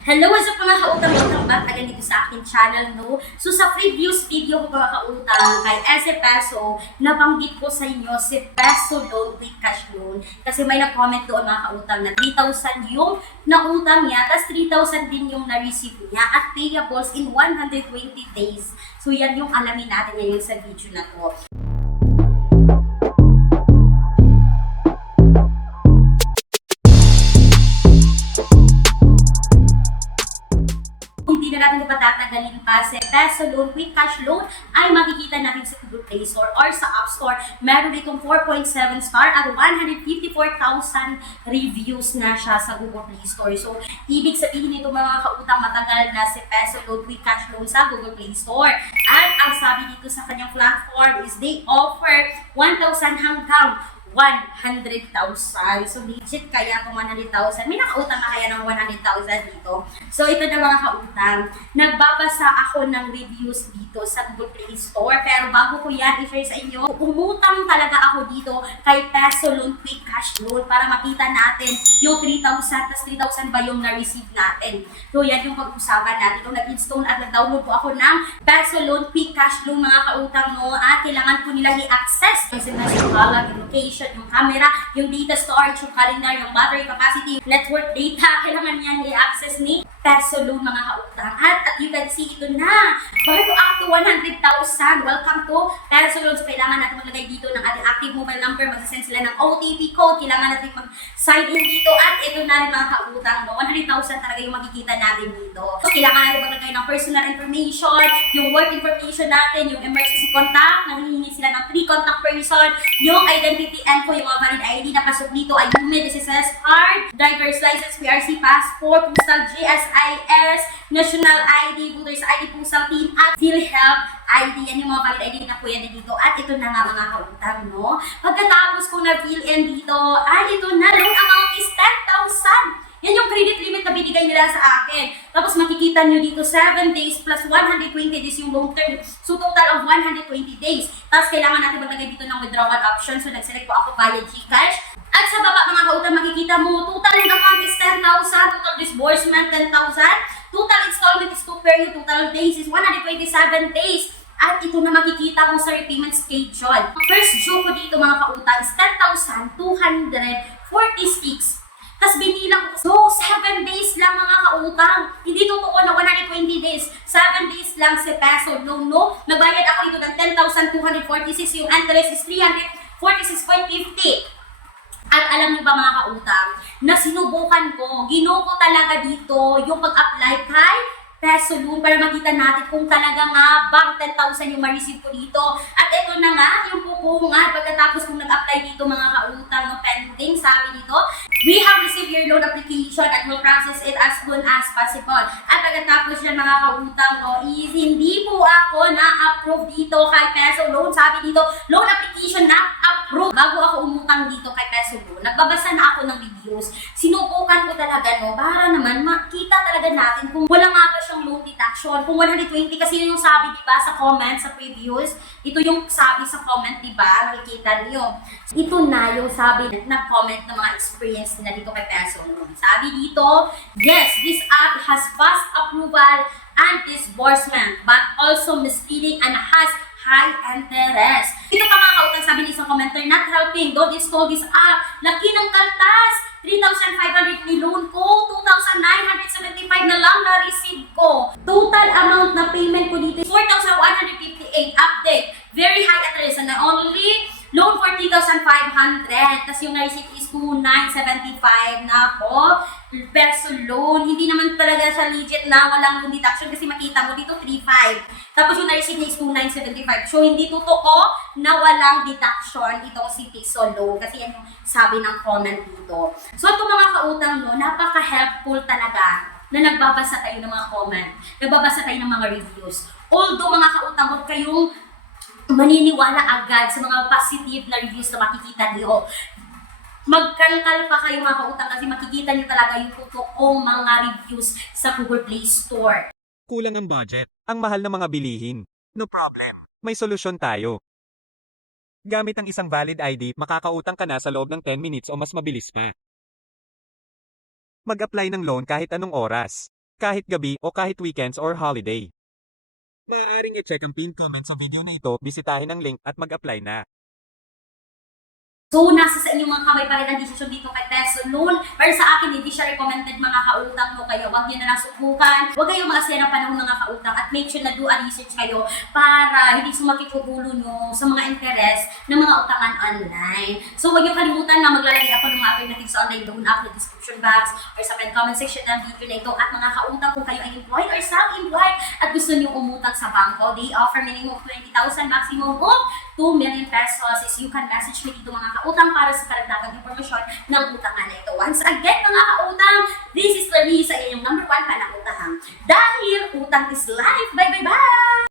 Hello, what's up mga kautang? Welcome back again dito sa akin channel, no? So sa previous video ko mga kautang kay Ese Peso, nabanggit ko sa inyo si Peso Loan with Cash Loan. Kasi may nag-comment doon mga kautang na 3,000 yung nautang niya, tas 3,000 din yung na-receive niya at payables in 120 days. So yan yung alamin natin ngayon sa video na to. Hindi na natin patatagalin pa si Peso Loan with Cash Loan ay makikita natin sa Google Play Store or sa App Store. Meron ditong 4.7 star at 154,000 reviews na siya sa Google Play Store. So, ibig sabihin nito mga kautang matagal na si Peso Loan with Cash Loan sa Google Play Store. At ang sabi dito sa kanyang platform is they offer 1,000 hanggang 100,000. So, legit kaya itong 100,000. May nakautang na kaya ng 100,000 dito. So, ito na mga kautang. Nagbabasa ako ng reviews dito sa Google Play Store. Pero bago ko yan i-share sa inyo, umutang talaga ako dito kay Peso Loan Quick Cash Loan para makita natin yung 3,000 tas 3,000 ba yung na-receive natin. So, yan yung pag-usapan natin. Kung nag-install at nag-download po ako ng Peso Loan Quick Cash Loan mga kautang, no? At kailangan po nila i-access yung signal, yung location, yung camera, yung data storage, yung calendar, yung battery capacity, network data, kailangan yan i-access ni Peso Loan mga kautang. At you can see ito na, bago up to 100,000. Welcome to Peso Loan. So kailangan natin maglagay dito ng ating active mobile number, magsasend sila ng OTP code, kailangan natin mag-sign in dito at ito na rin mga kautang. 100,000 talaga yung makikita natin dito. So kailangan natin maglagay ng personal information, yung work information natin, yung emergency contact, nanghihingi sila ng 3 contact person, yung identity info, yung mga valid ID na pasok dito ay UMID, SSS card, driver's license, PRC, passport, postal, GSIS, national ID, voters ID, postal PIN, at PhilHealth ID. Yan yung mga valid ID na kuya dito. At ito na nga mga kautang, no? Pagkatapos kong na-fill in dito, ay ito na, loan amount is 10,000. Yan yung credit limit na binigay nila sa akin. Tapos makikita nyo dito 7 days plus 120 days yung loan term. So total of 120 days. Tapos kailangan natin maglagay dito ng withdrawal option. So nag-select po ako via GCash. At sa baba mga kautang makikita mo, total amount is 10,000. Total disbursement 10,000. Total installment is 2 per year. Total days is 127 days. At ito na makikita mo sa repayment schedule. First due ko dito mga kautang is 10,246. Tapos binilang ko, so 7 days lang mga kautang. Hindi totoo na 120 days. 7 days lang si Peso Loan, no? Nagbayad ako dito ng 10,246. Yung interest is 346.50. At alam niyo ba mga kautang, na sinubukan ko, ginawa ko talaga dito yung pag-apply kay Peso Loan para makita natin kung talaga nga bang 10,000 yung ma-receive ko dito. At ito na nga, yung pupunga pagkatapos kong nag-apply dito mga kautang, no, pending, sabi dito, we have received your loan application and will process it as soon as possible. At pagkatapos yan mga kautang, no, is hindi po ako na-approve dito kay Peso Loan. Sabi dito, loan application not approved. Bago ako umutang dito kay Peso Loan, nagbabasa na ako ng reviews. Sinubukan ko talaga, no, para naman makita talaga natin kung wala nga ba siyang loan deduction. Kung 120 kasi yun yung sabi, diba, sa comment, sa previous. Ito yung sabi sa comment, diba, nakikita niyo. Ito na yung sabi na comment ng mga experience nila dito kay Peso Loan. Sabi dito, yes, this app has fast approval and disbursement, but also misleading and has high interest. Ito pa mga kautang, sabi ng isang commenter, not helping, don't install this app. Laki ng kaltas. 3,500 ni loan ko, 2,975 na lang na-receive ko. Total amount na payment ko dito, 4,158 update. Very high interest na only loan for 3,500. Tapos yung na-receive is 2,975 na ako. Peso Loan. Hindi naman talaga siya legit na walang loan deduction kasi makita mo dito 3,500. Tapos yung na-receive niya is 2,975. So hindi totoo na walang deduction itong si Peso Loan kasi yan yung sabi ng comment dito. So ito mga kautang, no, napaka-helpful talaga na nagbabasa tayo ng mga comment, nagbabasa tayo ng mga reviews. Although mga kautang, huwag kayong maniniwala agad sa mga positive na reviews na makikita niyo. Magkalkal pa kayo mga kautang kasi makikita niyo talaga yung totoong mga reviews sa Google Play Store. Kulang ang budget, ang mahal ng mga bilihin. No problem, may solusyon tayo. Gamit ang isang valid ID, makakautang ka na sa loob ng 10 minutes o mas mabilis pa. Mag-apply ng loan kahit anong oras. kahit gabi o kahit weekends or holiday. Maaaring i-check ang pinned comment sa video na ito, bisitahin ang link at mag-apply na. So, nasa sa inyong mga kamay pa rin ang desisyon dito kay Teso Loan. Pero sa akin, hindi siya recommended mga kautang mo kayo. Huwag nyo na lang subukan. Huwag kayong makasaya ng panahon mga kautang at make sure na do a research kayo para hindi sumakit yung ulo nyo sa mga interest ng mga utangan online. So, huwag nyo kalimutan na maglalagay ako ng mga alternatives sa online loan app na description box or sa comment section ng video na ito. At mga kautang, kung kayo ay employed or self-employed at gusto nyo umutang sa bangko, they offer minimum of 20,000, maximum of 2 million pesos. Is you can message me dito mga kautang para sa karagdagang impormasyon ng utangan na ito. Once again mga kautang, this is Larissa, inyong #1 panakutang. Dahil utang is life. Bye bye bye!